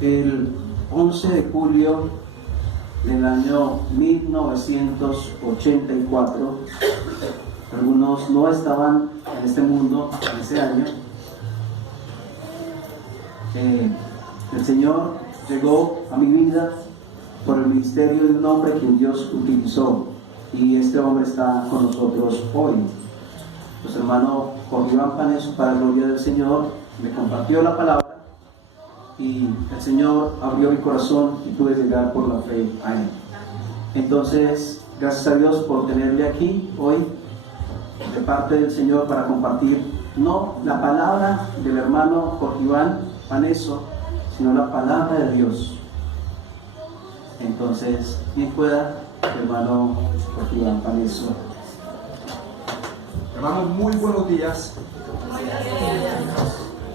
el 11 de julio del año 1984. Algunos no estaban en este mundo en ese año. El Señor llegó a mi vida por el ministerio de un hombre que Dios utilizó, y este hombre está con nosotros hoy. Nuestro hermano Jorge Iván Paneso, para la gloria del Señor, me compartió la palabra y el Señor abrió mi corazón y pude llegar por la fe a Él. Entonces, gracias a Dios por tenerle aquí hoy de parte del Señor para compartir no la palabra del hermano Jorge Iván Paneso, sino la palabra de Dios. Entonces, quien pueda, hermano Jorge Iván Paneso. Hermanos, muy buenos días.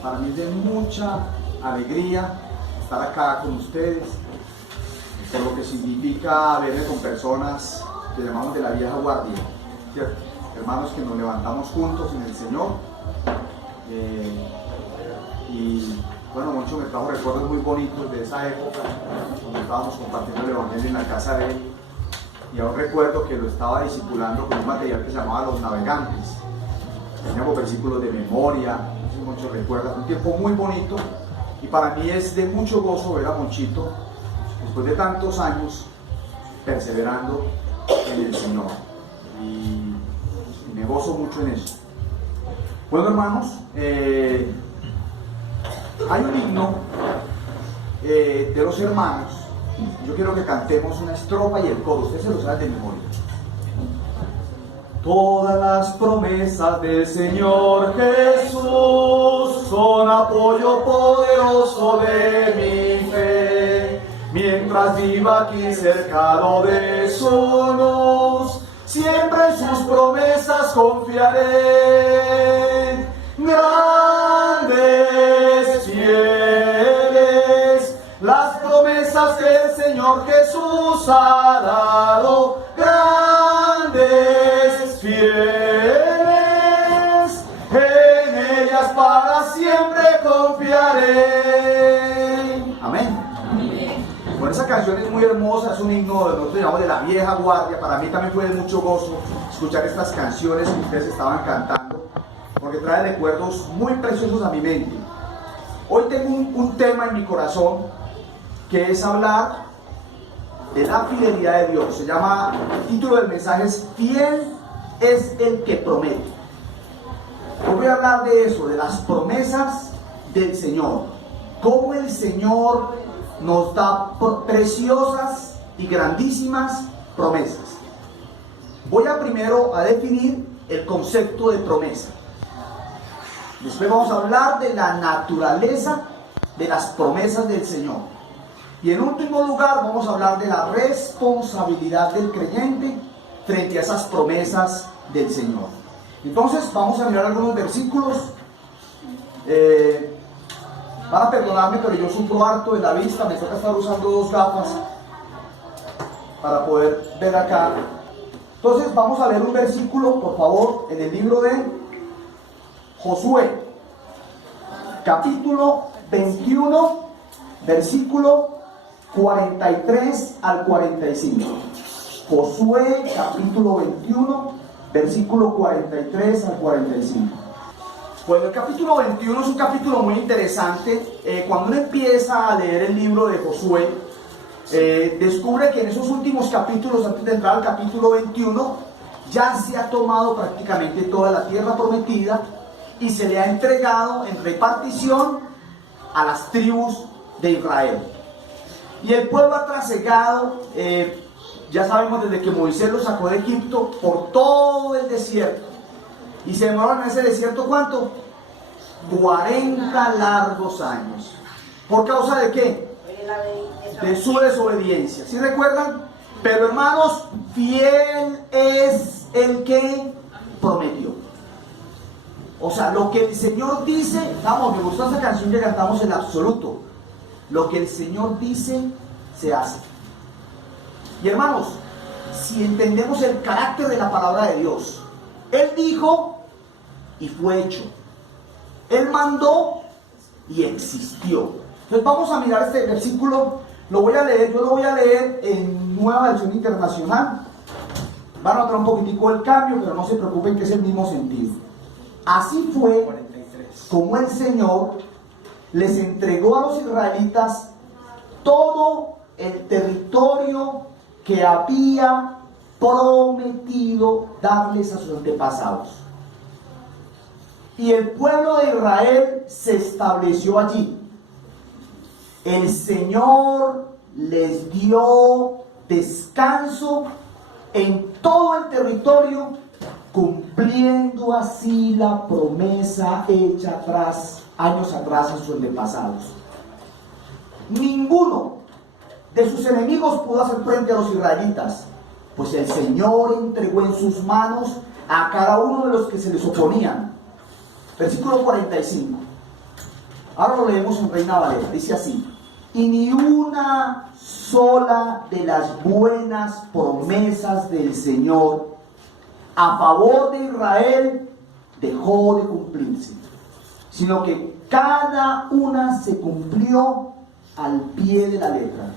Para mí es de mucha alegría estar acá con ustedes, por lo que significa verme con personas que llamamos de la vieja guardia, ¿cierto? Hermanos que nos levantamos juntos en el Señor. Y bueno, Moncho me trajo recuerdos muy bonitos de esa época, cuando estábamos compartiendo el Evangelio en la casa de él. Y aún recuerdo que lo estaba discipulando con un material que se llamaba Los Navegantes. Teníamos versículos de memoria, no sé si Moncho recuerda, un tiempo muy bonito. Y para mí es de mucho gozo ver a Monchito, después de tantos años, perseverando en el Señor. Y me gozo mucho en eso. Bueno, hermanos, hay un himno de los hermanos. Yo quiero que cantemos una estrofa y el coro. Ustedes se lo saben de memoria. Todas las promesas del Señor Jesús son apoyo poderoso de mi fe. Mientras viva aquí cercano de su luz, siempre en sus promesas confiaré. Grandes, fieles, las promesas que el Señor Jesús ha dado. Grandes, fieles, en ellas para siempre confiaré. Amén. Bueno, esa canción es muy hermosa, es un himno de nosotros llamamos de la vieja guardia. Para mí también fue de mucho gozo escuchar estas canciones que ustedes estaban cantando, porque trae recuerdos muy preciosos a mi mente. Hoy tengo un tema en mi corazón que es hablar de la fidelidad de Dios. Se llama, el título del mensaje es Fiel es el que promete. Hoy voy a hablar de eso, de las promesas del Señor. Cómo el Señor nos da preciosas y grandísimas promesas. Voy a primero a definir el concepto de promesa. Después vamos a hablar de la naturaleza de las promesas del Señor. Y en último lugar vamos a hablar de la responsabilidad del creyente frente a esas promesas del Señor. Entonces vamos a mirar algunos versículos. Van a perdonarme, pero yo sufro harto de la vista, me toca estar usando dos gafas para poder ver acá. Entonces vamos a leer un versículo, por favor, en el libro de Josué, capítulo 21, versículo 43 al 45. Josué, capítulo 21, versículo 43 al 45. Bueno, el capítulo 21 es un capítulo muy interesante. Cuando uno empieza a leer el libro de Josué, descubre que en esos últimos capítulos, antes de entrar al capítulo 21, ya se ha tomado prácticamente toda la tierra prometida y se le ha entregado en repartición a las tribus de Israel. Y el pueblo ha trasegado, ya sabemos desde que Moisés lo sacó de Egipto, por todo el desierto. Y se demoraron en ese desierto, ¿cuánto? 40 largos años. ¿Por causa de qué? De su desobediencia. ¿Sí recuerdan? Pero hermanos, fiel es el que prometió. O sea, lo que el Señor dice, vamos, me gustó esa canción que cantamos en absoluto. Lo que el Señor dice, se hace. Y hermanos, si entendemos el carácter de la palabra de Dios, Él dijo y fue hecho. Él mandó y existió. Entonces vamos a mirar este versículo, yo lo voy a leer en Nueva Versión Internacional. Van a notar un poquitico el cambio, pero no se preocupen que es el mismo sentido. Así fue 43. como el Señor les entregó a los israelitas todo el territorio que había prometido darles a sus antepasados. Y el pueblo de Israel se estableció allí. El Señor les dio descanso en todo el territorio, cumpliendo así la promesa hecha años atrás a sus antepasados. Ninguno de sus enemigos pudo hacer frente a los israelitas, pues el Señor entregó en sus manos a cada uno de los que se les oponían. Versículo 45. Ahora lo leemos en Reina Valera. Dice así: y ni una sola de las buenas promesas del Señor a favor de Israel dejó de cumplirse, sino que cada una se cumplió al pie de la letra.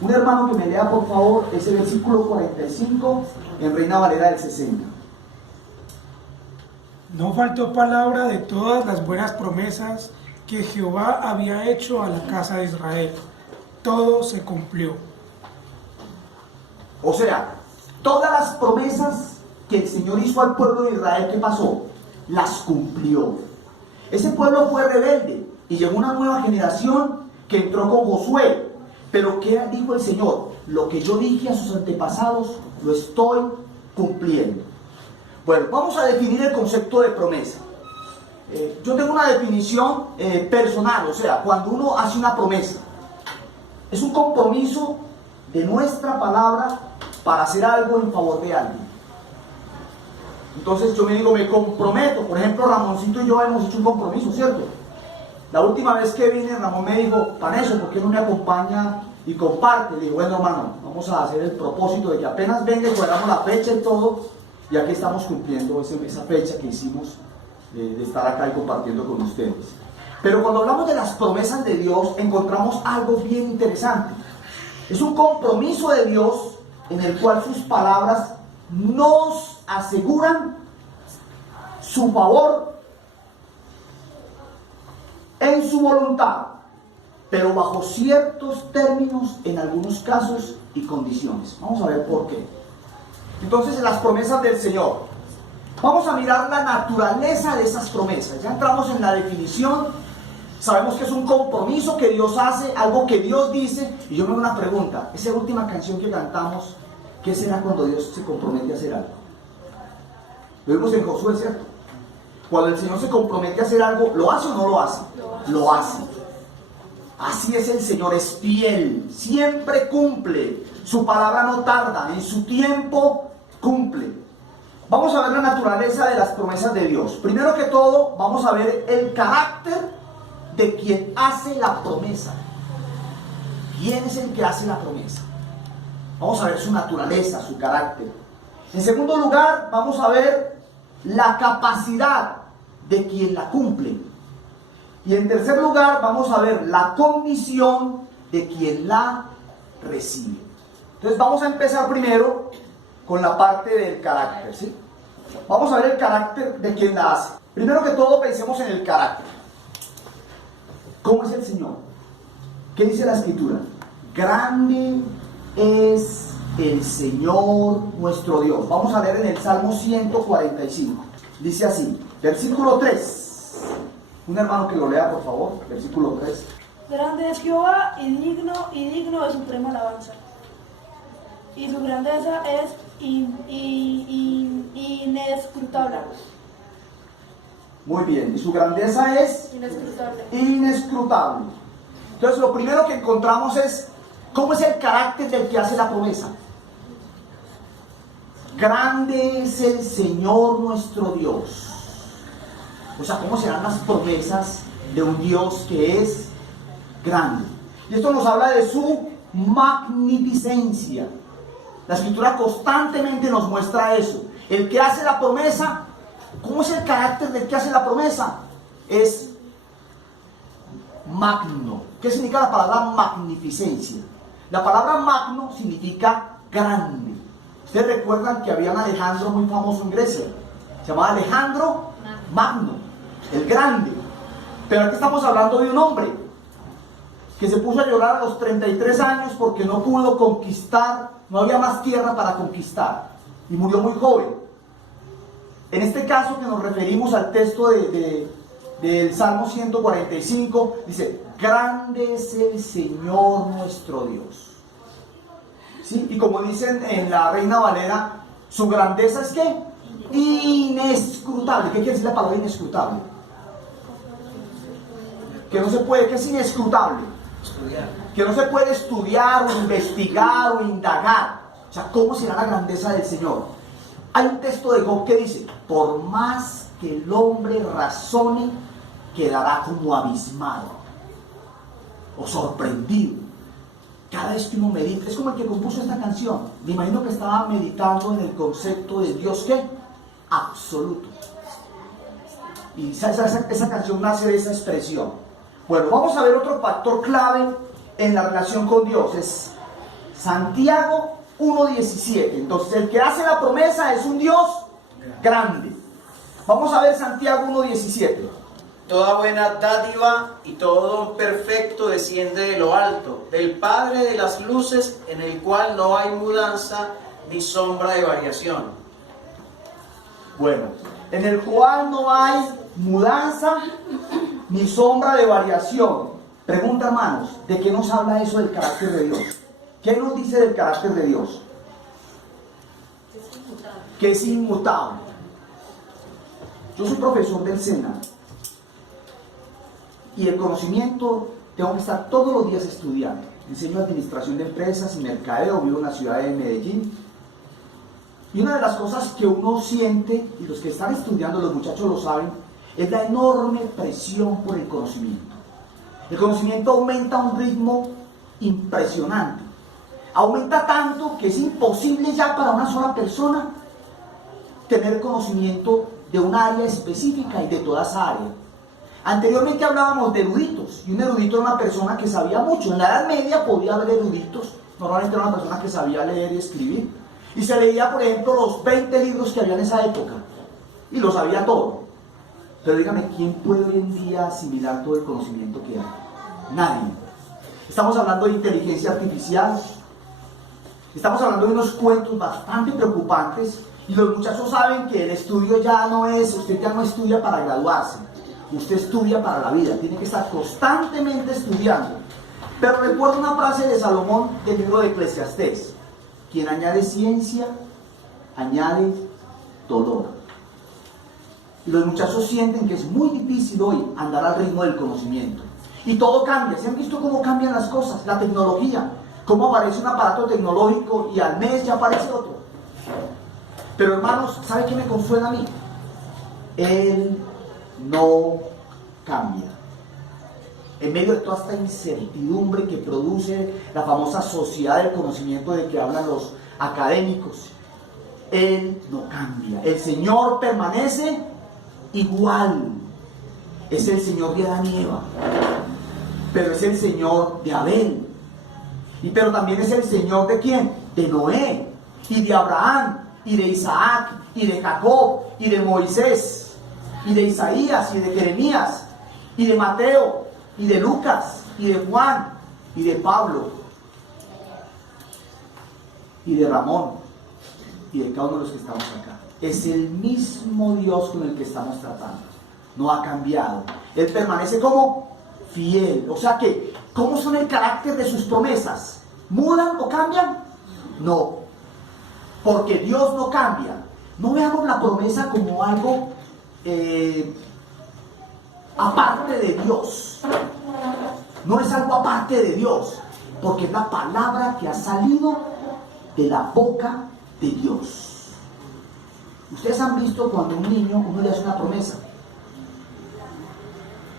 Un hermano que me lea por favor ese versículo 45 en Reina Valera del 60. No faltó palabra de todas las buenas promesas que Jehová había hecho a la casa de Israel. Todo se cumplió. O sea, todas las promesas que el Señor hizo al pueblo de Israel, ¿qué pasó? Las cumplió. Ese pueblo fue rebelde y llegó una nueva generación que entró con Josué. Pero ¿qué dijo el Señor? Lo que yo dije a sus antepasados, lo estoy cumpliendo. Bueno, vamos a definir el concepto de promesa. Yo tengo una definición personal, o sea, cuando uno hace una promesa, es un compromiso de nuestra palabra para hacer algo en favor de alguien. Entonces yo me comprometo. Por ejemplo, Ramoncito y yo hemos hecho un compromiso, ¿cierto? La última vez que vine, Ramón me dijo: Paneso, ¿por qué no me acompaña y comparte? Le digo: bueno, hermano, vamos a hacer el propósito de que apenas venga y cuadramos la fecha y todo, y aquí estamos cumpliendo esa fecha que hicimos de estar acá y compartiendo con ustedes. Pero cuando hablamos de las promesas de Dios, encontramos algo bien interesante. Es un compromiso de Dios en el cual sus palabras nos aseguran su favor en su voluntad, pero bajo ciertos términos, en algunos casos y condiciones. Vamos a ver por qué. Entonces, en las promesas del Señor, vamos a mirar la naturaleza de esas promesas. Ya entramos en la definición. Sabemos que es un compromiso que Dios hace, algo que Dios dice. Y yo me hago una pregunta: esa última canción que cantamos, ¿qué será cuando Dios se compromete a hacer algo? Lo vimos en Josué, ¿cierto? Cuando el Señor se compromete a hacer algo, ¿lo hace o no lo hace? Lo hace. Así es el Señor, es fiel, siempre cumple. Su palabra no tarda, en su tiempo cumple. Vamos a ver la naturaleza de las promesas de Dios. Primero que todo, vamos a ver el carácter de quien hace la promesa. ¿Quién es el que hace la promesa? Vamos a ver su naturaleza, su carácter. En segundo lugar, vamos a ver la capacidad de quien la cumple. Y en tercer lugar, vamos a ver la condición de quien la recibe. Entonces vamos a empezar primero con la parte del carácter, ¿sí? Vamos a ver el carácter de quien la hace. Primero que todo, pensemos en el carácter. ¿Cómo es el Señor? ¿Qué dice la Escritura? Grande es el Señor nuestro Dios. Vamos a leer en el Salmo 145. Dice así, versículo 3. Un hermano que lo lea, por favor. Versículo 3. Grande es Jehová y digno de suprema alabanza. Y su grandeza es inescrutable. Muy bien. Y su grandeza es Inescrutable. inescrutable. Entonces lo primero que encontramos es cómo es el carácter del que hace la promesa. Grande es el Señor nuestro Dios. O sea, ¿cómo serán las promesas de un Dios que es grande? Y esto nos habla de su magnificencia. La Escritura constantemente nos muestra eso. El que hace la promesa, ¿cómo es el carácter del que hace la promesa? Es magno. ¿Qué significa la palabra magnificencia? La palabra magno significa grande. Ustedes recuerdan que había un Alejandro muy famoso en Grecia. Se llamaba Alejandro Magno, el grande. Pero aquí estamos hablando de un hombre que se puso a llorar a los 33 años porque no pudo conquistar, no había más tierra para conquistar. Y murió muy joven. En este caso que nos referimos al texto del Salmo 145, dice, grande es el Señor nuestro Dios. ¿Sí? Y como dicen en la Reina Valera, su grandeza es ¿qué? Inescrutable. ¿Qué quiere decir la palabra inescrutable? Que no se puede, ¿qué es inescrutable? Que no se puede estudiar o investigar o indagar. O sea, ¿cómo será la grandeza del Señor? Hay un texto de Job que dice, por más que el hombre razone, quedará como abismado o sorprendido. Cada vez que uno medita, es como el que compuso esta canción. Me imagino que estaba meditando en el concepto de Dios, ¿qué? Absoluto. Y esa canción nace de esa expresión. Bueno, vamos a ver otro factor clave en la relación con Dios. Es Santiago 1:17. Entonces, el que hace la promesa es un Dios grande. Vamos a ver Santiago 1:17. Toda buena dádiva y todo don perfecto desciende de lo alto, del Padre de las luces, en el cual no hay mudanza ni sombra de variación. Bueno, en el cual no hay mudanza ni sombra de variación. Pregunta, hermanos, ¿de qué nos habla eso del carácter de Dios? ¿Qué nos dice del carácter de Dios? Que es inmutable. Yo soy profesor del SENA y el conocimiento tengo que estar todos los días estudiando. Enseño administración de empresas y mercadeo, vivo en la ciudad de Medellín. Y una de las cosas que uno siente, y los que están estudiando, los muchachos lo saben, es la enorme presión por el conocimiento. El conocimiento aumenta a un ritmo impresionante. Aumenta tanto que es imposible ya para una sola persona tener conocimiento de un área específica y de toda esa área. Anteriormente hablábamos de eruditos, y un erudito era una persona que sabía mucho. En la Edad Media podía haber eruditos, normalmente era una persona que sabía leer y escribir, y se leía, por ejemplo, los 20 libros que había en esa época, y lo sabía todo. Pero dígame, ¿quién puede hoy en día asimilar todo el conocimiento que hay? Nadie. Estamos hablando de inteligencia artificial, estamos hablando de unos cuentos bastante preocupantes, y los muchachos saben que el estudio ya no es, usted ya no estudia para graduarse, usted estudia para la vida, tiene que estar constantemente estudiando. Pero recuerdo una frase de Salomón del libro de Eclesiastés: quien añade ciencia, añade dolor. Y los muchachos sienten que es muy difícil hoy andar al ritmo del conocimiento. Y todo cambia. ¿Se han visto cómo cambian las cosas? La tecnología. Cómo aparece un aparato tecnológico y al mes ya aparece otro. Pero hermanos, ¿sabe qué me consuela a mí? Él no cambia. En medio de toda esta incertidumbre que produce la famosa sociedad del conocimiento de que hablan los académicos, Él no cambia. El Señor permanece igual. Es el Señor de Adán y Eva, pero es el Señor de Abel. Pero también es el Señor de ¿quién? De Noé, y de Abraham, y de Isaac, y de Jacob, y de Moisés, y de Isaías, y de Jeremías, y de Mateo, y de Lucas, y de Juan, y de Pablo, y de Ramón, y de cada uno de los que estamos acá. Es el mismo Dios con el que estamos tratando. No ha cambiado. Él permanece como fiel. O sea que, ¿cómo son el carácter de sus promesas? ¿Mudan o cambian? No. Porque Dios no cambia. No veamos la promesa como algo aparte de Dios. No es algo aparte de Dios, porque es la palabra que ha salido de la boca de Dios. Ustedes han visto cuando un niño, uno le hace una promesa.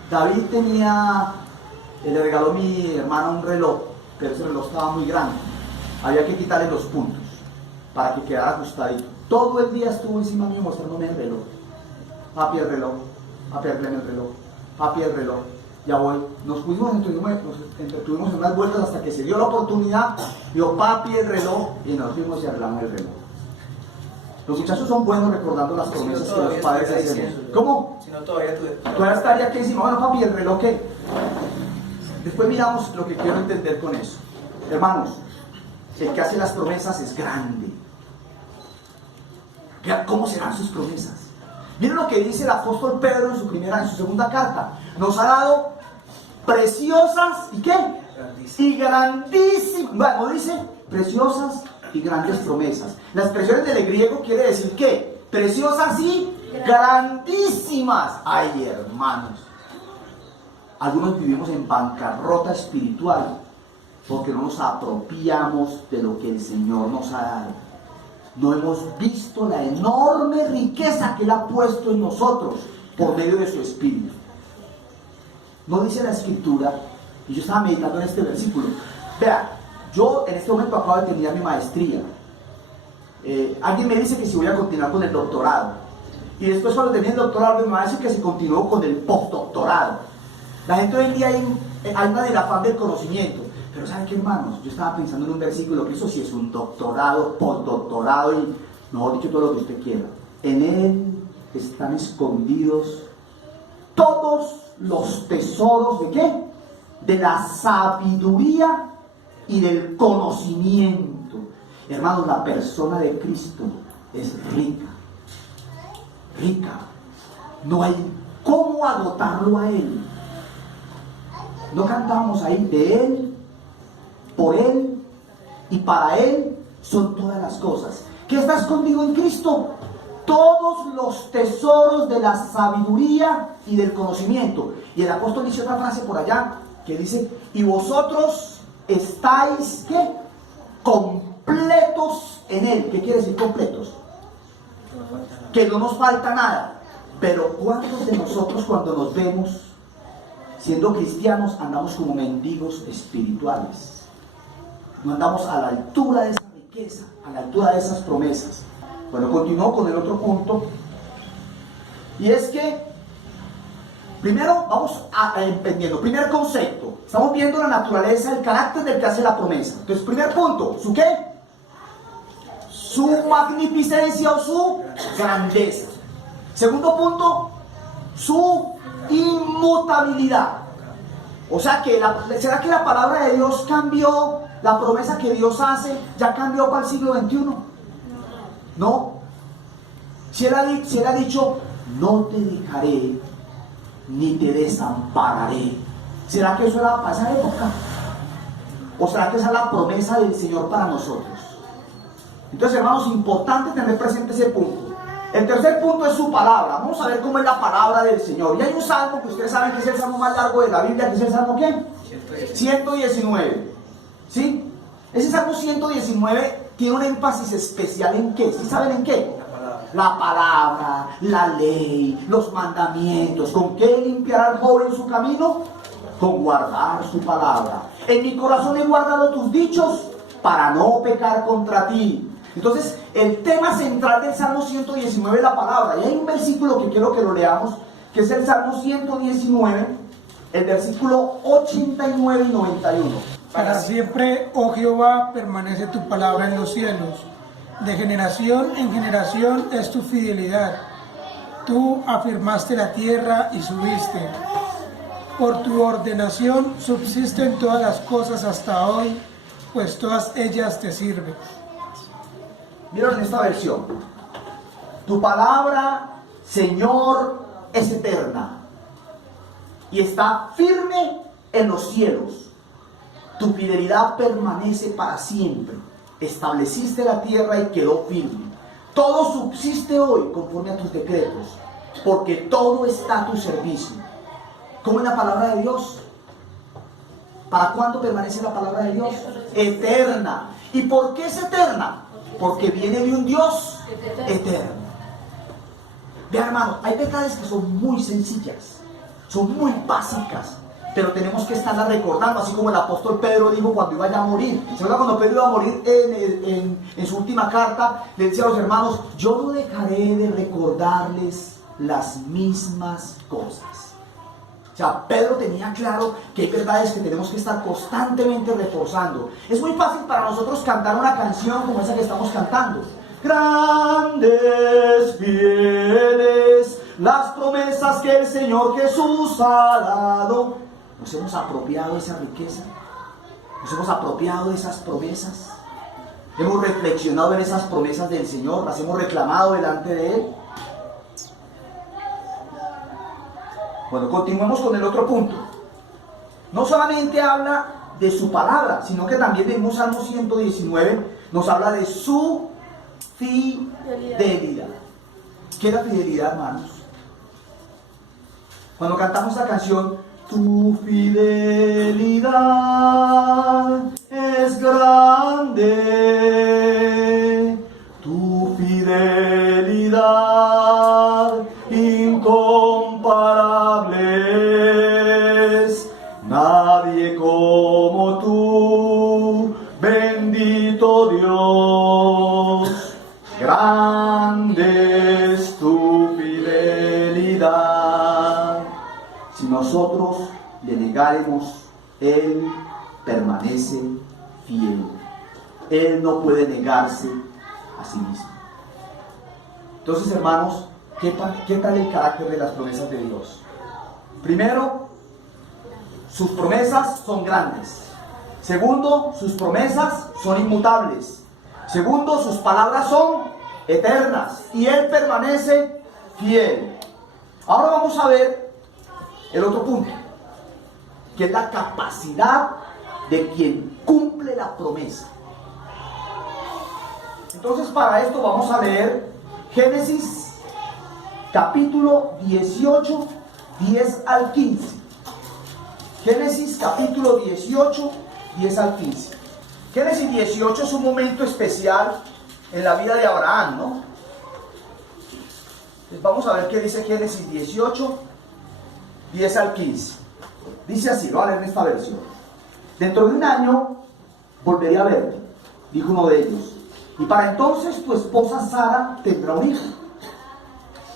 David le regaló a mi hermana un reloj, pero ese reloj estaba muy grande. Había que quitarle los puntos para que quedara ajustadito. Todo el día estuvo encima mío mostrándome el reloj. Papi, el reloj. Papi, arréglame el reloj. Papi, el reloj. ya voy. Nos entretuvimos en unas vueltas hasta que se dio la oportunidad. Dijo, papi, el reloj, y nos fuimos y arreglamos el reloj. Los muchachos son buenos recordando las promesas que los padres hacemos. ¿Cómo? Si no, todavía Todavía estaría aquí encima. Bueno, papi, ¿el reloj qué? Después miramos lo que quiero entender con eso. Hermanos, el que hace las promesas es grande. ¿Cómo serán sus promesas? Miren lo que dice el apóstol Pedro en su segunda carta. Nos ha dado preciosas, ¿y qué? Y grandísimas. Bueno, dice preciosas y grandes promesas. La expresión del griego quiere decir ¿qué? Preciosas y grandísimas. Ay, hermanos. Algunos vivimos en bancarrota espiritual porque no nos apropiamos de lo que el Señor nos ha dado. No hemos visto la enorme riqueza que Él ha puesto en nosotros por medio de su Espíritu. No dice la Escritura, y yo estaba meditando en este versículo. Vean, yo en este momento acabo de terminar mi maestría. Alguien me dice que si voy a continuar con el doctorado. Y después cuando termine el doctorado me va a decir que se continuó con el postdoctorado. La gente hoy en día anda del afán del conocimiento. Pero ¿saben qué, hermanos? Yo estaba pensando en un versículo que eso sí es un doctorado, postdoctorado y mejor dicho todo lo que usted quiera. En Él están escondidos todos los tesoros ¿de qué? De la sabiduría y del conocimiento. Hermanos, la persona de Cristo es rica. Rica. No hay cómo agotarlo a Él. No cantábamos ahí de Él, por Él y para Él son todas las cosas. ¿Qué está escondido en Cristo? Todos los tesoros de la sabiduría y del conocimiento. Y el apóstol dice otra frase por allá que dice, y vosotros estáis ¿qué? Completos en Él. ¿Qué quiere decir completos? Que no nos falta nada. Pero ¿cuántos de nosotros cuando nos vemos siendo cristianos andamos como mendigos espirituales? No andamos a la altura de esa riqueza, a la altura de esas promesas. Bueno, continúo con el otro punto. Y es que, primero vamos entendiendo. Primer concepto. Estamos viendo la naturaleza, el carácter del que hace la promesa. Entonces, primer punto. ¿Su qué? Su magnificencia o su grandeza. Segundo punto. Su inmutabilidad. O sea que, ¿será que la palabra de Dios cambió? La promesa que Dios hace, ¿ya cambió para el siglo XXI? No. Si él ha dicho, no te dejaré, ni te desampararé. ¿Será que eso era para esa época? ¿O será que esa es la promesa del Señor para nosotros? Entonces, hermanos, es importante tener presente ese punto. El tercer punto es su palabra. Vamos a ver cómo es la palabra del Señor. Y hay un salmo que ustedes saben que es el salmo más largo de la Biblia, que es el salmo ¿qué? 119. ¿Sí? Ese salmo 119 tiene un énfasis especial ¿en qué? ¿Sí saben en qué? La palabra, la ley, los mandamientos. ¿Con qué limpiará el joven su camino? Con guardar su palabra. En mi corazón he guardado tus dichos para no pecar contra ti. Entonces, el tema central del Salmo 119 es la palabra. Y hay un versículo que quiero que lo leamos, que es el Salmo 119, el versículo 89 y 91. Para siempre, oh Jehová, permanece tu palabra en los cielos. De generación en generación es tu fidelidad. Tú afirmaste la tierra y subiste. Por tu ordenación subsisten todas las cosas hasta hoy, pues todas ellas te sirven. Miren en esta versión. Tu palabra, Señor, es eterna y está firme en los cielos. Tu fidelidad permanece para siempre. Estableciste la tierra y quedó firme. Todo subsiste hoy conforme a tus decretos, porque todo está a tu servicio. ¿Cómo es la palabra de Dios? ¿Para cuándo permanece la palabra de Dios? Eterna. ¿Y por qué es eterna? Porque viene de un Dios eterno. Vean, hermanos, hay verdades que son muy sencillas, son muy básicas, pero tenemos que estarlas recordando, así como el apóstol Pedro dijo cuando iba ya a morir. ¿Se acuerdan cuando Pedro iba a morir en su última carta? Le decía a los hermanos, yo no dejaré de recordarles las mismas cosas. sea, Pedro tenía claro que hay verdades que tenemos que estar constantemente reforzando. Es muy fácil para nosotros cantar una canción como esa que estamos cantando. Grandes, fieles, las promesas que el Señor Jesús ha dado. Nos hemos apropiado de esa riqueza. Nos hemos apropiado de esas promesas. Hemos reflexionado en esas promesas del Señor. Las hemos reclamado delante de Él. Bueno, continuemos con el otro punto. No solamente habla de su palabra, sino que también en Salmo 119 nos habla de su fidelidad. ¿Qué es la fidelidad, hermanos? Cuando cantamos esa canción, tu fidelidad es grande, tu fidelidad incomparable es, nadie como tú, bendito Dios, grande es tu fidelidad. Si nosotros le negáremos, Él permanece fiel. Él no puede negarse a sí mismo. Entonces, hermanos, ¿qué tal el carácter de las promesas de Dios? Primero, sus promesas son grandes. Segundo, sus promesas son inmutables. Segundo, sus palabras son eternas y Él permanece fiel. Ahora vamos a ver el otro punto, que es la capacidad de quien cumple la promesa. Entonces, para esto vamos a leer Génesis capítulo 18, 10 al 15. Génesis capítulo 18, 10 al 15. Génesis 18 es un momento especial en la vida de Abraham, ¿no? Entonces vamos a ver qué dice Génesis 18, 10 al 15. Dice así, lo voy a leer en esta versión. Dentro de un año volveré a verte, dijo uno de ellos, y para entonces tu esposa Sara tendrá un hijo.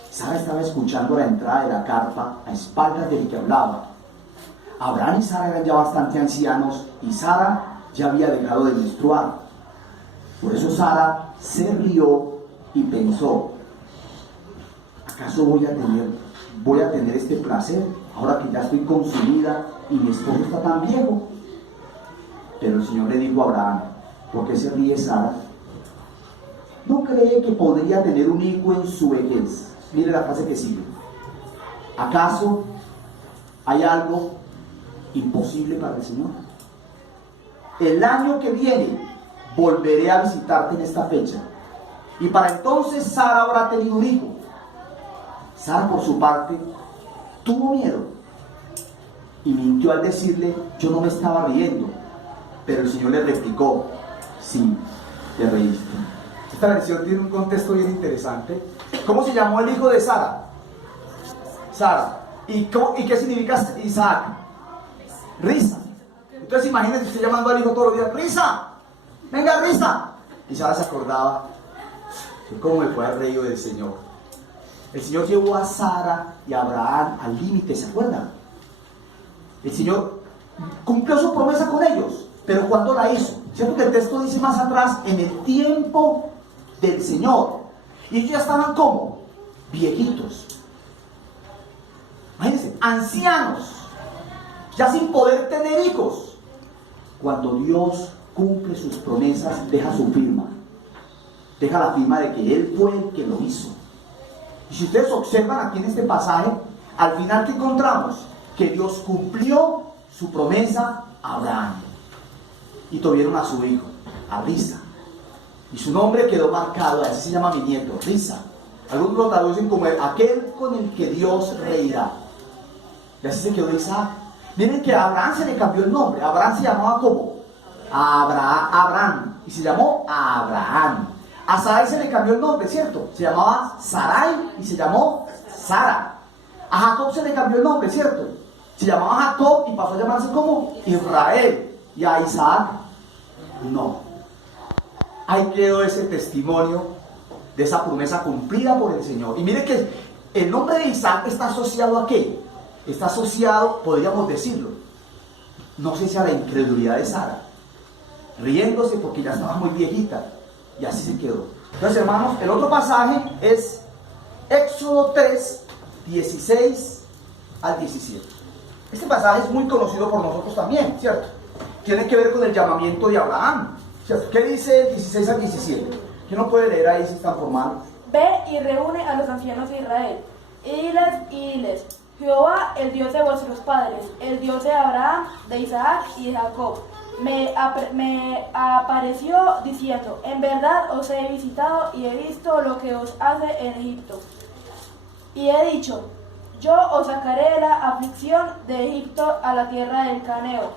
Sara estaba escuchando la entrada de la carpa a espaldas del que hablaba. Abraham y Sara eran ya bastante ancianos y Sara ya había dejado de menstruar. Por eso Sara se rió y pensó, ¿acaso voy a tener este placer ahora que ya estoy consumida y mi esposo está tan viejo? Pero el Señor le dijo a Abraham, ¿por qué se ríe Sara? ¿No cree que podría tener un hijo en su vejez? Mire la frase que sigue. ¿Acaso hay algo imposible para el Señor? El año que viene volveré a visitarte en esta fecha, y para entonces Sara habrá tenido un hijo. Sara, por su parte, tuvo miedo y mintió al decirle, yo no me estaba riendo. Pero el Señor le replicó, sí, te reíste. Esta versión tiene un contexto bien interesante. ¿Cómo se llamó el hijo de Sara? Sara. ¿Y qué significa Isaac? Risa. Entonces imagínense usted llamando al hijo todos los días, ¡Risa! ¡Venga, Risa! Y Sara se acordaba, ¿cómo me puede haber reído del Señor? El Señor llevó a Sara y a Abraham al límite, ¿se acuerdan? El Señor cumplió su promesa con ellos, pero ¿cuándo la hizo? ¿Cierto que el texto dice más atrás, en el tiempo del Señor? Y ellos ya estaban como viejitos. Imagínense, ancianos, ya sin poder tener hijos. Cuando Dios cumple sus promesas, deja su firma. Deja la firma de que Él fue el que lo hizo. Y si ustedes observan aquí en este pasaje, al final, ¿qué encontramos? Que Dios cumplió su promesa a Abraham. Y tuvieron a su hijo, a Risa. Y su nombre quedó marcado, así se llama mi nieto, Risa. Algunos lo traducen como aquel con el que Dios reirá. Y así se quedó Isaac. Miren que a Abraham se le cambió el nombre. Abraham se llamaba ¿cómo? Abraham. Y se llamó Abraham. A Sarai se le cambió el nombre, ¿cierto? Se llamaba Sarai y se llamó Sara. A Jacob se le cambió el nombre, ¿cierto? Se llamaba Jacob y pasó a llamarse como Israel. Y a Isaac, no. Ahí quedó ese testimonio de esa promesa cumplida por el Señor. Y mire que el nombre de Isaac está asociado a ¿qué? está asociado, podríamos decirlo, no sé si a la incredulidad de Sara, riéndose porque ya estaba muy viejita, y así se quedó. Entonces, hermanos, el otro pasaje es Éxodo 3, 16 al 17. Este pasaje es muy conocido por nosotros también, ¿cierto? Tiene que ver con el llamamiento de Abraham, ¿cierto? ¿Qué dice el 16 al 17? ¿Quién no puede leer ahí si están formando? Ve y reúne a los ancianos de Israel, y diles, Jehová, el Dios de vuestros padres, el Dios de Abraham, de Isaac y de Jacob, me apareció diciendo, en verdad os he visitado y he visto lo que os hace en Egipto. Y he dicho, yo os sacaré de la aflicción de Egipto a la tierra del Caneo,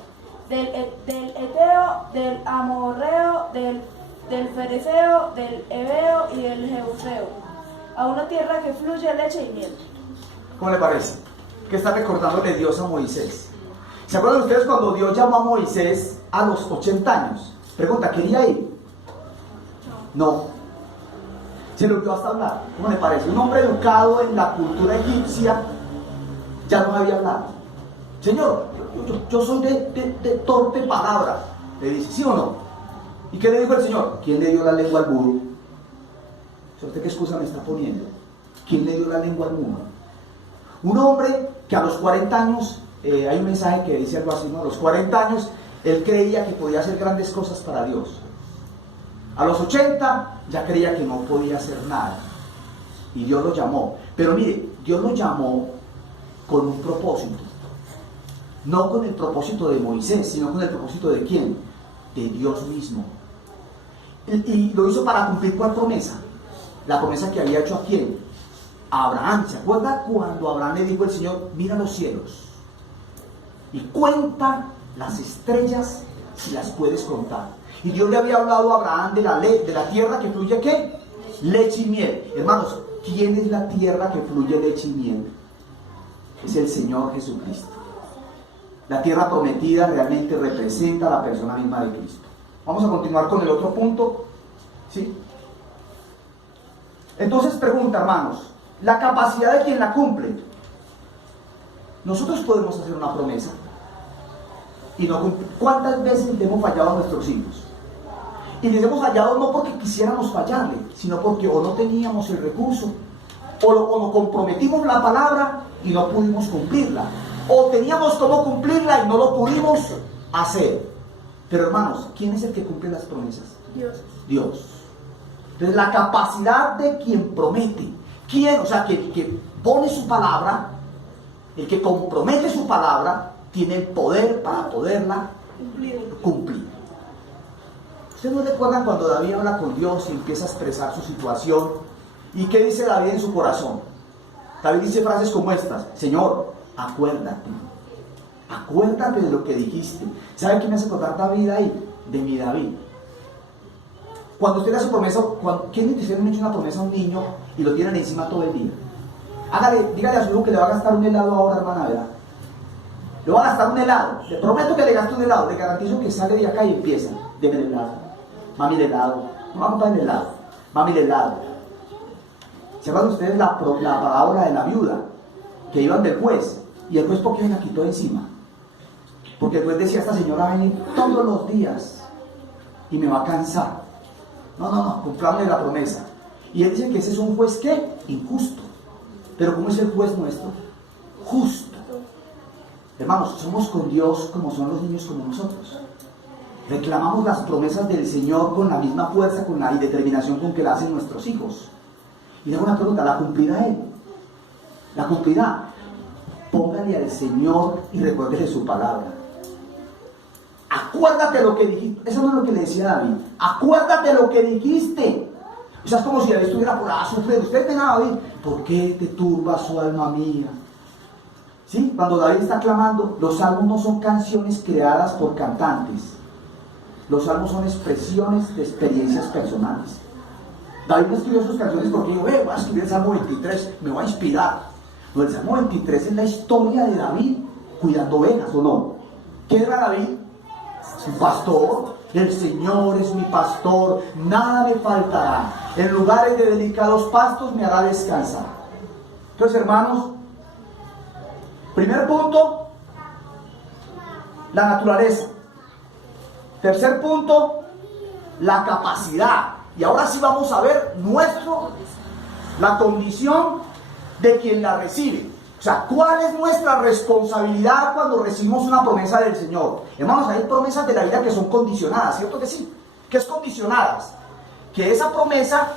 del Eteo, del Amorreo, del Fereceo, del Heveo y del Jebuseo, a una tierra que fluye leche y miel. ¿Cómo le parece? ¿Qué está recordándole Dios a Moisés? ¿Se acuerdan ustedes cuando Dios llamó a Moisés a los 80 años? Pregunta, ¿quería ir? No. Se le olvidó hasta hablar. ¿Cómo le parece? Un hombre educado en la cultura egipcia ya no había hablado. Señor, yo soy de torpe palabra. Le dice, ¿sí o no? ¿Y qué le dijo el Señor? ¿Quién le dio la lengua al burro? ¿Usted qué excusa me está poniendo? ¿Quién le dio la lengua al burro? Un hombre que a los 40 años, hay un mensaje que dice algo así, ¿no? A los 40 años, él creía que podía hacer grandes cosas para Dios. A los 80 ya creía que no podía hacer nada. Y Dios lo llamó. Pero mire, Dios lo llamó con un propósito. No con el propósito de Moisés, sino con el propósito de ¿quién? De Dios mismo. Y lo hizo para cumplir ¿cuál promesa? La promesa que había hecho ¿a quién? A Abraham. ¿Se acuerda cuando Abraham le dijo al Señor, mira los cielos y cuenta las estrellas si las puedes contar? Y Dios le había hablado a Abraham de la tierra que fluye ¿qué? Leche y miel. Hermanos, ¿quién es la tierra que fluye leche y miel? Es el Señor Jesucristo. La tierra prometida realmente representa a la persona misma de Cristo. Vamos a continuar con el otro punto. ¿Sí? Entonces pregunta, hermanos, la capacidad de quien la cumple. Nosotros podemos hacer una promesa y no cumplir. ¿Cuántas veces le hemos fallado a nuestros hijos? Y les hemos fallado no porque quisiéramos fallarle, sino porque o no teníamos el recurso, o nos comprometimos la palabra y no pudimos cumplirla, o teníamos cómo cumplirla y no lo pudimos hacer. Pero hermanos, ¿quién es el que cumple las promesas? Dios. Dios. Entonces la capacidad de quien promete, ¿quién? O sea, que pone su palabra, el que compromete su palabra, tiene el poder para poderla cumplir. ¿Ustedes no recuerdan cuando David habla con Dios y empieza a expresar su situación? ¿Y qué dice David en su corazón? David dice frases como estas: Señor, acuérdate de lo que dijiste. ¿Sabe qué me hace acordar David ahí? De mi David. Cuando usted le hace promesa, ¿quién de ustedes me ha hecho una promesa a un niño y lo tienen encima todo el día? Dígale a su hijo que le va a gastar un helado ahora, hermana, ¿verdad? Le va a gastar un helado. Le prometo que le gaste un helado. Le garantizo que sale de acá y empieza. Deme el helado. Mami, el helado. No vamos a comprar el helado. Mami, el helado. ¿Se acuerdan ustedes la parábola de la viuda? Que iban del juez. Y el juez, ¿por qué me la quitó de encima? Porque el juez decía, esta señora va a venir todos los días y me va a cansar. No, cumplámosle la promesa. Y él dice que ese es un juez, ¿qué? Injusto. Pero ¿cómo es el juez nuestro? Justo. Hermanos, somos con Dios como son los niños como nosotros. Reclamamos las promesas del Señor con la misma fuerza, con la determinación con que la hacen nuestros hijos. Y le hago una pregunta, ¿la cumplirá Él? ¿La cumplirá? Póngale al Señor y recuérdele su palabra. Acuérdate lo que dijiste. Eso no es lo que le decía David. Acuérdate lo que dijiste. O sea, es como si David estuviera por ahí sufriendo. Usted ven a David, ¿por qué te turba su alma mía? ¿Sí? Cuando David está clamando, los salmos no son canciones creadas por cantantes. Los salmos son expresiones de experiencias personales. David no escribió sus canciones porque dijo, voy a escribir el Salmo 23, me voy a inspirar. No, el Salmo 23 es la historia de David cuidando ovejas, ¿o no? ¿Qué era David? Su pastor. El Señor es mi pastor, nada me faltará. En lugares de delicados pastos me hará descansar. Entonces, hermanos, Primer punto, la naturaleza. Tercer punto, la capacidad. Y ahora sí vamos a ver la condición de quien la recibe. O sea, ¿cuál es nuestra responsabilidad cuando recibimos una promesa del Señor? Hermanos, hay promesas de la vida que son condicionadas, ¿cierto que sí? ¿Qué es condicionadas? Que esa promesa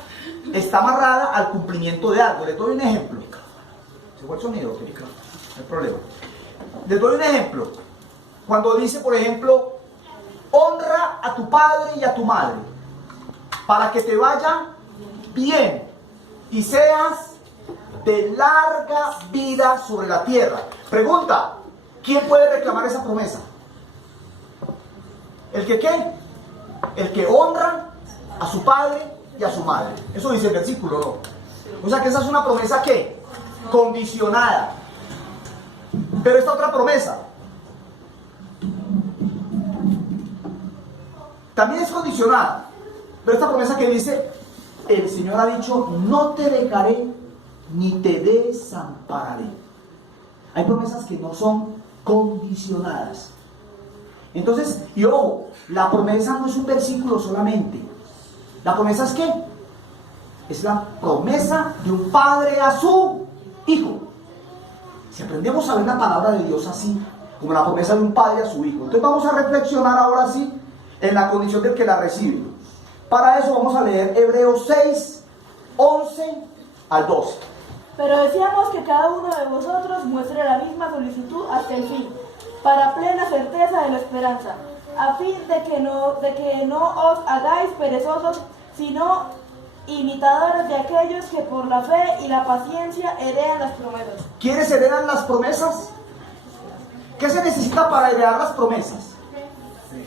está amarrada al cumplimiento de algo. Les doy un ejemplo. ¿Se fue el sonido? No hay problema. Les doy un ejemplo. Cuando dice, por ejemplo, honra a tu padre y a tu madre para que te vaya bien y seas de larga vida sobre la tierra. Pregunta, ¿quién puede reclamar esa promesa? ¿El que qué? El que honra a su padre y a su madre. Eso dice el versículo, ¿no? O sea que esa es una promesa ¿qué? Condicionada. Pero esta otra promesa también es condicionada. Pero esta promesa que dice, el Señor ha dicho, no te dejaré ni te desampararé. Hay promesas que no son condicionadas. Entonces, y ojo, la promesa no es un versículo solamente. ¿La promesa es qué? Es la promesa de un padre a su hijo. Si aprendemos a ver la palabra de Dios así, como la promesa de un padre a su hijo, entonces vamos a reflexionar ahora sí en la condición del que la recibe. Para eso vamos a leer Hebreos 6, 11 al 12. Pero deseamos que cada uno de vosotros muestre la misma solicitud hasta el fin, para plena certeza de la esperanza, a fin de que no os hagáis perezosos, sino imitadores de aquellos que por la fe y la paciencia heredan las promesas. ¿Quiénes heredan las promesas? ¿Qué se necesita para heredar las promesas?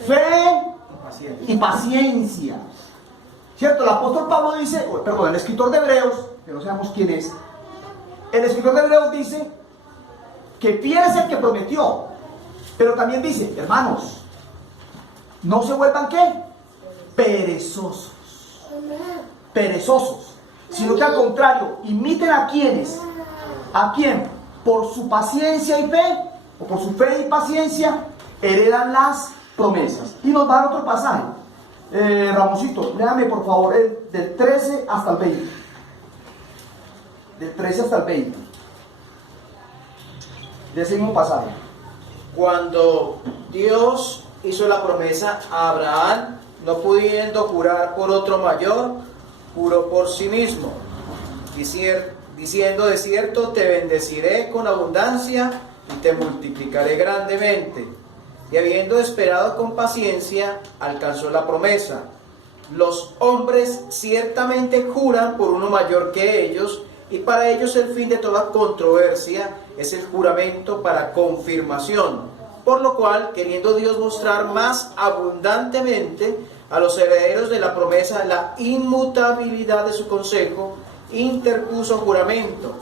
Fe y paciencia. ¿Cierto? El apóstol Pablo dice, perdón, el escritor de Hebreos, que no sabemos quién es, el escritor de Hebreos dice que fiel es el que prometió, pero también dice, hermanos, no se vuelvan ¿qué? Perezosos. Perezosos, sino que al contrario, imiten a quienes, a quien por su paciencia y fe, o por su fe y paciencia, heredan las promesas. Y nos da otro pasaje. Ramosito, léame por favor del 13 hasta el 20. Del 13 hasta el 20. De ese mismo pasaje. Cuando Dios hizo la promesa a Abraham, no pudiendo jurar por otro mayor, juró por sí mismo, diciendo, de cierto te bendeciré con abundancia y te multiplicaré grandemente. Y habiendo esperado con paciencia, alcanzó la promesa. Los hombres ciertamente juran por uno mayor que ellos, y para ellos el fin de toda controversia es el juramento para confirmación, por lo cual, queriendo Dios mostrar más abundantemente a los herederos de la promesa la inmutabilidad de su consejo, interpuso juramento,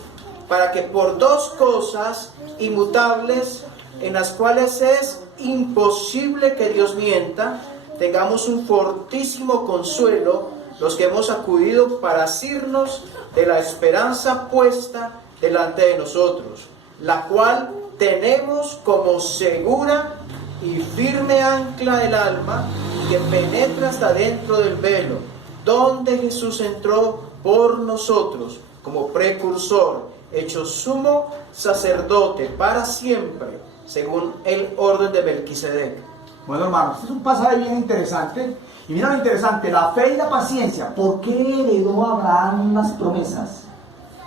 para que por dos cosas inmutables, en las cuales es imposible que Dios mienta, tengamos un fortísimo consuelo los que hemos acudido para asirnos de la esperanza puesta delante de nosotros, la cual tenemos como segura y firme ancla del alma, que penetra hasta dentro del velo, donde Jesús entró por nosotros como precursor, hecho sumo sacerdote para siempre, según el orden de Melquisedec. Bueno, hermanos, este es un pasaje bien interesante. Y mira lo interesante, la fe y la paciencia. ¿Por qué heredó Abraham las promesas?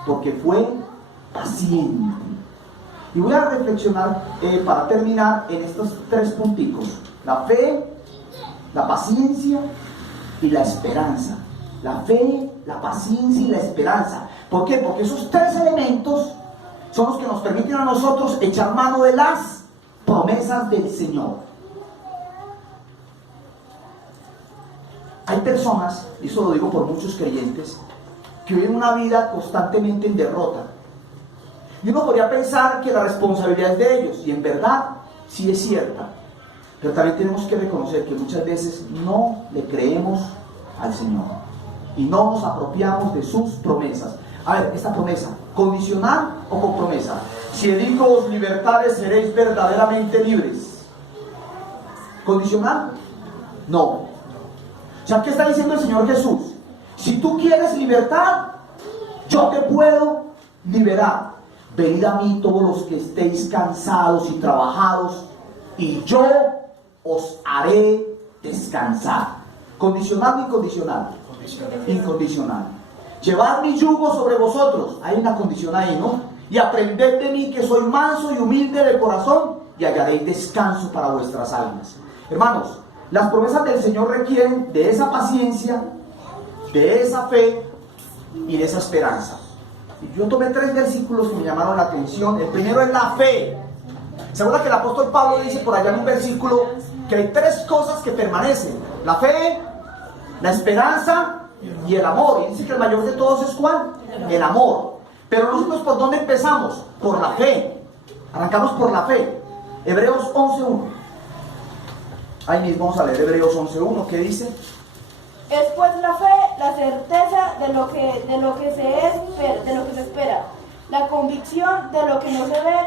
Porque fue paciente. Y voy a reflexionar para terminar en estos tres punticos: la fe, la paciencia y la esperanza. La fe, la paciencia y la esperanza. ¿Por qué? Porque esos tres elementos son los que nos permiten a nosotros echar mano de las promesas del Señor. Hay personas, y eso lo digo por muchos creyentes, que viven una vida constantemente en derrota. Y uno podría pensar que la responsabilidad es de ellos, y en verdad sí es cierta. Pero también tenemos que reconocer que muchas veces no le creemos al Señor y no nos apropiamos de sus promesas. A ver, esta promesa, ¿condicional o con promesa? Si el Hijo os libertare, seréis verdaderamente libres. ¿Condicional? No. O sea, ¿qué está diciendo el Señor Jesús? Si tú quieres libertad, yo te puedo liberar. Venid a mí todos los que estéis cansados y trabajados, y yo os haré descansar. ¿Condicional o incondicional? Incondicional. Llevad mi yugo sobre vosotros. Hay una condición ahí, ¿no? Y aprended de mí, que soy manso y humilde de corazón, y hallaréis descanso para vuestras almas. Hermanos, las promesas del Señor requieren de esa paciencia, de esa fe y de esa esperanza. Y yo tomé 3 versículos que me llamaron la atención. El primero es la fe. ¿Se acuerdan que el apóstol Pablo dice por allá en un versículo que hay 3 cosas que permanecen? La fe, la esperanza y el amor. Y dice que el mayor de todos es ¿cuál? El amor. Pero nosotros, ¿por dónde empezamos? Por la fe. Arrancamos por la fe. Hebreos 11:1. Ahí mismo vamos a leer Hebreos 11:1. ¿Qué dice? Es pues la fe, la certeza de lo que se espera, la convicción de lo que no se ve.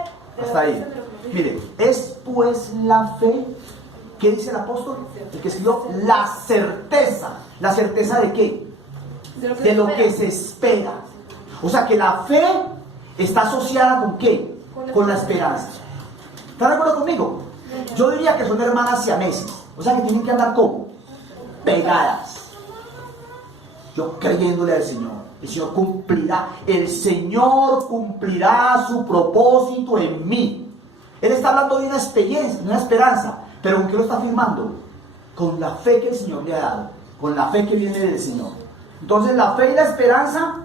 Hasta ahí. Mire, es pues la fe. ¿Qué dice el apóstol? El que escribió, la certeza. ¿La certeza de qué? De lo que se espera. O sea que la fe está asociada ¿con qué? Con la esperanza. ¿Están de acuerdo conmigo? Yo diría que son hermanas siameses. O sea que tienen que andar como pegadas. Yo creyéndole al Señor. El Señor cumplirá. El Señor cumplirá su propósito en mí. Él está hablando de una experiencia, de una esperanza. ¿Pero con qué lo está afirmando? Con la fe que el Señor le ha dado. Con la fe que viene del Señor. Entonces la fe y la esperanza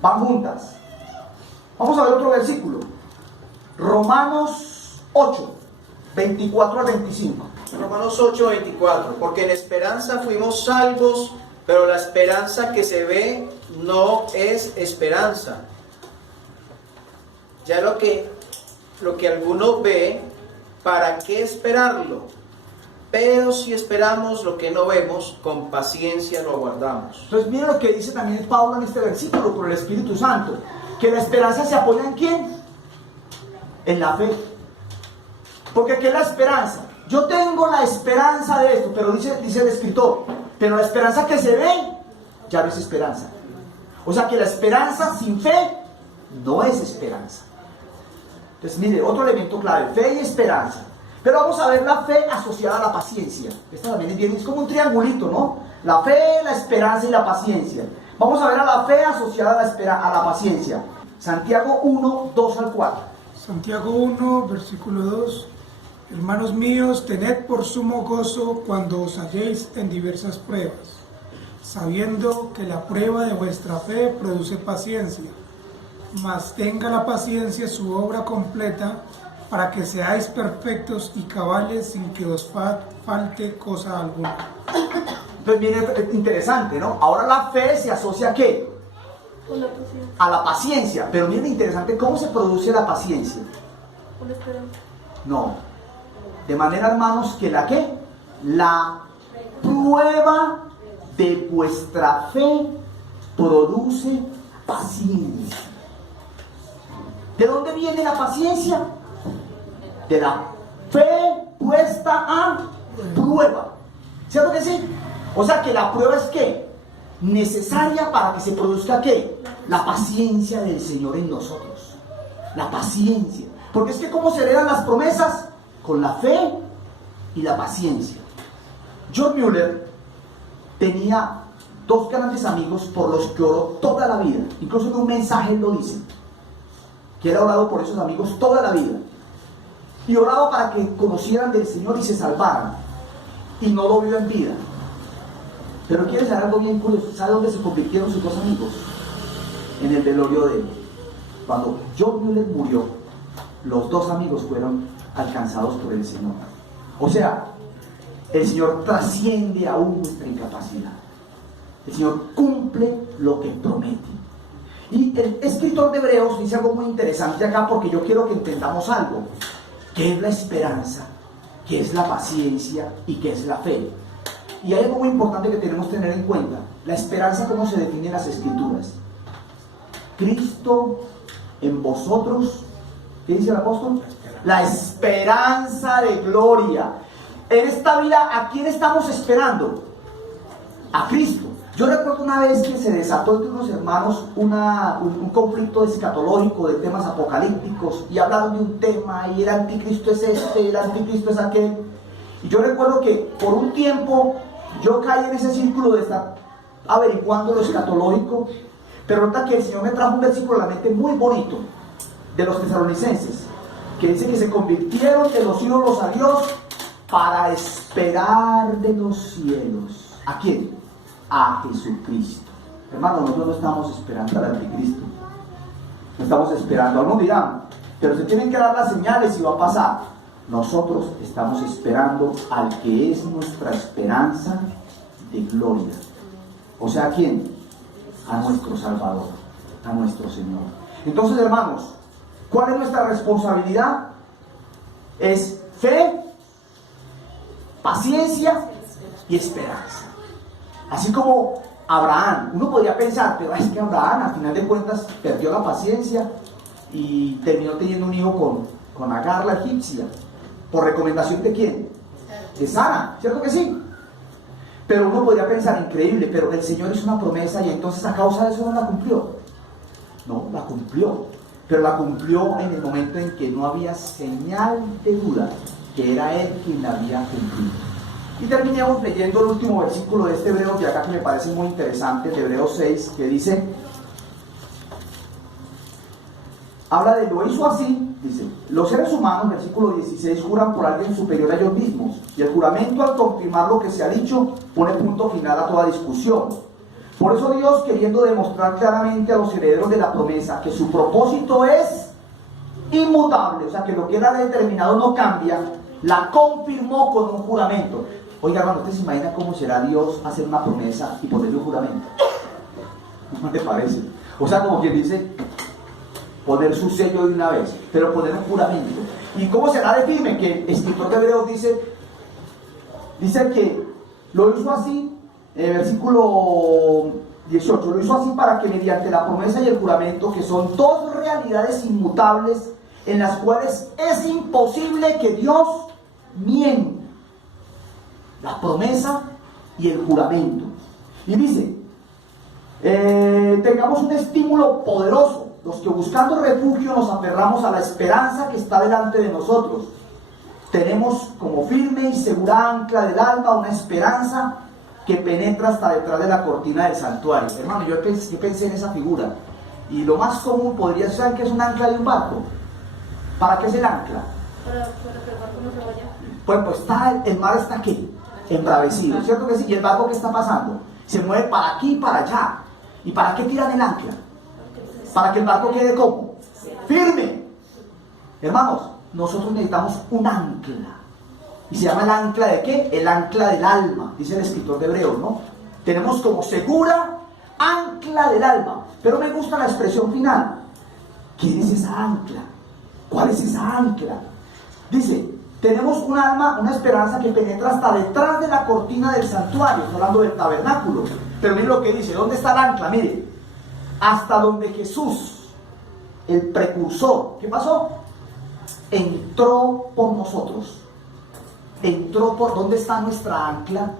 van juntas. Vamos a ver otro versículo. Romanos 8, 24 al 25. Romanos 8, 24. Porque en esperanza fuimos salvos, pero la esperanza que se ve no es esperanza. Ya lo que alguno ve, ¿para qué esperarlo? Pero si esperamos lo que no vemos, con paciencia lo aguardamos. Entonces miren lo que dice también Pablo en este versículo por el Espíritu Santo. Que la esperanza se apoya ¿en quién? En la fe. Porque ¿qué es la esperanza? Yo tengo la esperanza de esto, pero dice el escritor, pero la esperanza que se ve, ya no es esperanza. O sea que la esperanza sin fe no es esperanza. Entonces mire, otro elemento clave, fe y esperanza. Pero vamos a ver la fe asociada a la paciencia. Esta también es bien, es como un triangulito, ¿no? La fe, la esperanza y la paciencia. Vamos a ver a la fe asociada a la paciencia. Santiago 1, 2 al 4. Santiago 1, versículo 2. Hermanos míos, tened por sumo gozo cuando os halléis en diversas pruebas, sabiendo que la prueba de vuestra fe produce paciencia. Mas tenga la paciencia su obra completa, para que seáis perfectos y cabales sin que os falte cosa alguna. Entonces viene interesante, ¿no? Ahora la fe se asocia ¿a qué? A la paciencia. Pero miren interesante cómo se produce la paciencia. No. De manera, hermanos, que la ¿qué? La prueba de vuestra fe produce paciencia. ¿De dónde viene la paciencia? De la fe puesta a prueba. ¿Cierto que sí? O sea que la prueba es ¿qué? Necesaria para que se produzca ¿qué? La paciencia del Señor en nosotros. La paciencia. Porque es que ¿cómo se heredan las promesas? Con la fe y la paciencia. John Mueller tenía 2 grandes amigos por los que oró toda la vida. Incluso en un mensaje él lo dice. Que él ha orado por esos amigos toda la vida. Y oraba para que conocieran del Señor y se salvaran. Y no lo vio en vida. Pero quiere saber algo bien curioso. ¿Sabe dónde se convirtieron sus 2 amigos? En el velorio de él. Cuando John Mueller murió, los 2 amigos fueron alcanzados por el Señor. O sea, el Señor trasciende aún nuestra incapacidad. El Señor cumple lo que promete. Y el escritor de Hebreos dice algo muy interesante acá, porque yo quiero que entendamos algo. ¿Qué es la esperanza? ¿Qué es la paciencia? ¿Y qué es la fe? Y hay algo muy importante que tenemos que tener en cuenta. La esperanza, ¿cómo se define en las Escrituras? Cristo en vosotros, ¿Qué dice el apóstol? La esperanza de gloria. En esta vida, ¿a quién estamos esperando? A Cristo. Yo recuerdo una vez que se desató entre unos hermanos un conflicto escatológico de temas apocalípticos y hablaron de un tema y el anticristo es este, el anticristo es aquel. Y yo recuerdo que por un tiempo yo caí en ese círculo de estar averiguando lo escatológico, pero resulta que el Señor me trajo un versículo a la mente muy bonito de los tesalonicenses, que dice que se convirtieron de los ídolos a Dios para esperar de los cielos. ¿A quién? A Jesucristo. Hermano, nosotros no estamos esperando al anticristo, no estamos esperando. Algunos dirán, pero se tienen que dar las señales y va a pasar. Nosotros estamos esperando al que es nuestra esperanza de gloria. O sea, ¿a quién? A nuestro Salvador, a nuestro Señor. Entonces, hermanos, ¿cuál es nuestra responsabilidad? Es fe, paciencia y esperanza. Así como Abraham, uno podría pensar, pero es que Abraham al final de cuentas perdió la paciencia y terminó teniendo un hijo con Agar la egipcia. ¿Por recomendación de quién? De Sara, ¿cierto que sí? Pero uno podría pensar, increíble, pero el Señor hizo una promesa y entonces a causa de eso no la cumplió. No, la cumplió, pero la cumplió en el momento en que no había señal de duda que era Él quien la había cumplido. Y terminemos leyendo el último versículo de este Hebreos de acá, que me parece muy interesante, de Hebreos 6, que dice, habla de lo hizo así, dice, los seres humanos, versículo 16, juran por alguien superior a ellos mismos, y el juramento, al confirmar lo que se ha dicho, pone punto final a toda discusión. Por eso Dios, queriendo demostrar claramente a los herederos de la promesa que su propósito es inmutable, o sea, que lo que era determinado no cambia, la confirmó con un juramento. Oiga, hermano, ¿usted se imagina cómo será Dios hacer una promesa y ponerle un juramento? ¿No te parece? O sea, como quien dice, poner su sello de una vez, pero poner un juramento. ¿Y cómo será de firme? Que el escritor de Hebreos dice que lo hizo así, versículo 18, lo hizo así para que mediante la promesa y el juramento, que son dos realidades inmutables en las cuales es imposible que Dios mienta, la promesa y el juramento. Y dice, tengamos un estímulo poderoso, los que buscando refugio nos aferramos a la esperanza que está delante de nosotros. Tenemos como firme y segura ancla del alma una esperanza que penetra hasta detrás de la cortina del santuario. Hermano, yo pensé en esa figura, y lo más común podría ser que es un ancla de un barco. ¿Para qué es el ancla? Para que el barco no se vaya. Pues el mar está aquí, embravecido, ¿cierto que sí? ¿Y el barco qué está pasando? Se mueve para aquí y para allá. ¿Y para qué tiran el ancla? Para que el barco quede como firme. Hermanos, nosotros necesitamos un ancla. ¿Y se llama el ancla de qué? El ancla del alma, dice el escritor de Hebreos, ¿no? Tenemos como segura ancla del alma. Pero me gusta la expresión final. ¿Quién es esa ancla? ¿Cuál es esa ancla? Dice, tenemos un alma, una esperanza que penetra hasta detrás de la cortina del santuario, hablando del tabernáculo. Pero mire lo que dice, ¿dónde está el ancla? Mire, hasta donde Jesús, el precursor, ¿qué pasó? Entró por nosotros. Entró por, ¿dónde está nuestra ancla?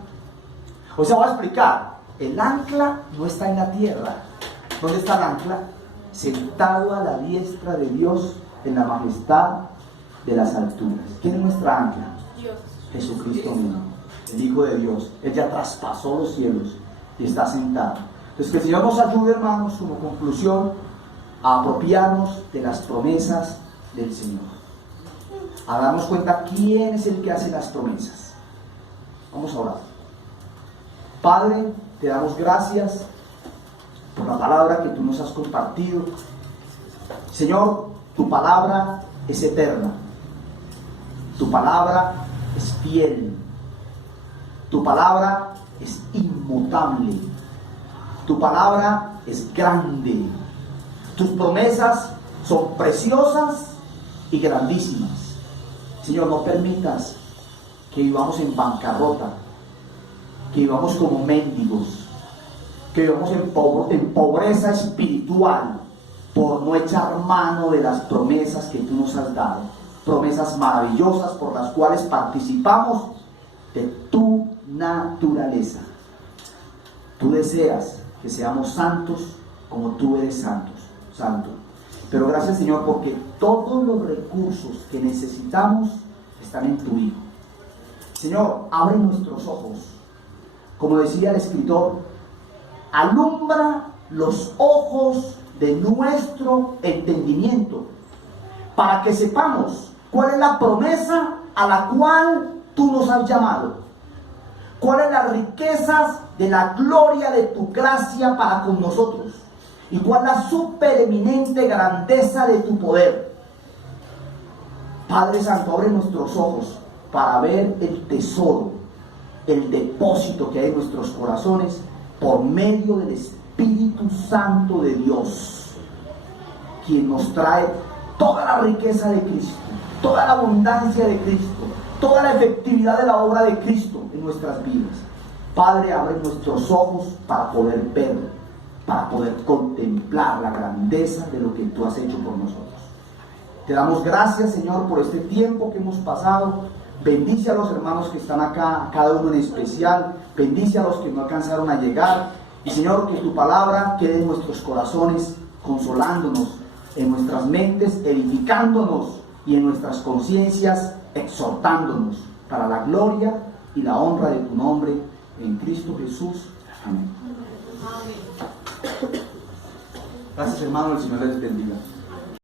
O sea, voy a explicar, el ancla no está en la tierra. ¿Dónde está el ancla? Sentado a la diestra de Dios en la majestad de las alturas. ¿Quién es nuestra ancla? Dios. Jesucristo mismo, el Hijo de Dios. Él ya traspasó los cielos y está sentado. Entonces, que el Señor nos ayude, hermanos, como conclusión, a apropiarnos de las promesas del Señor, a darnos cuenta quién es el que hace las promesas. Vamos a orar. Padre, te damos gracias por la palabra que tú nos has compartido. Señor, tu palabra es eterna, tu palabra es fiel, tu palabra es inmutable, tu palabra es grande, tus promesas son preciosas y grandísimas. Señor, no permitas que vivamos en bancarrota, que vivamos como mendigos, que vivamos en pobreza espiritual, por no echar mano de las promesas que tú nos has dado, promesas maravillosas por las cuales participamos de tu naturaleza. Tú deseas que seamos santos como tú eres santo. Pero gracias, Señor, porque todos los recursos que necesitamos están en tu Hijo. Señor, abre nuestros ojos. Como decía el escritor, alumbra los ojos de nuestro entendimiento para que sepamos cuál es la promesa a la cual tú nos has llamado, cuáles son las riquezas de la gloria de tu gracia para con nosotros y cuál es la supereminente grandeza de tu poder. Padre Santo, abre nuestros ojos para ver el tesoro, el depósito que hay en nuestros corazones por medio del Espíritu Santo de Dios, quien nos trae toda la riqueza de Cristo, toda la abundancia de Cristo, toda la efectividad de la obra de Cristo en nuestras vidas. Padre, abre nuestros ojos para poder ver, para poder contemplar la grandeza de lo que tú has hecho por nosotros. Te damos gracias, Señor, por este tiempo que hemos pasado. Bendice a los hermanos que están acá, cada uno en especial. Bendice a los que no alcanzaron a llegar. Y, Señor, que tu palabra quede en nuestros corazones, consolándonos, en nuestras mentes, edificándonos, y en nuestras conciencias, exhortándonos para la gloria y la honra de tu nombre, en Cristo Jesús. Amén. Gracias, hermano. El Señor les bendiga.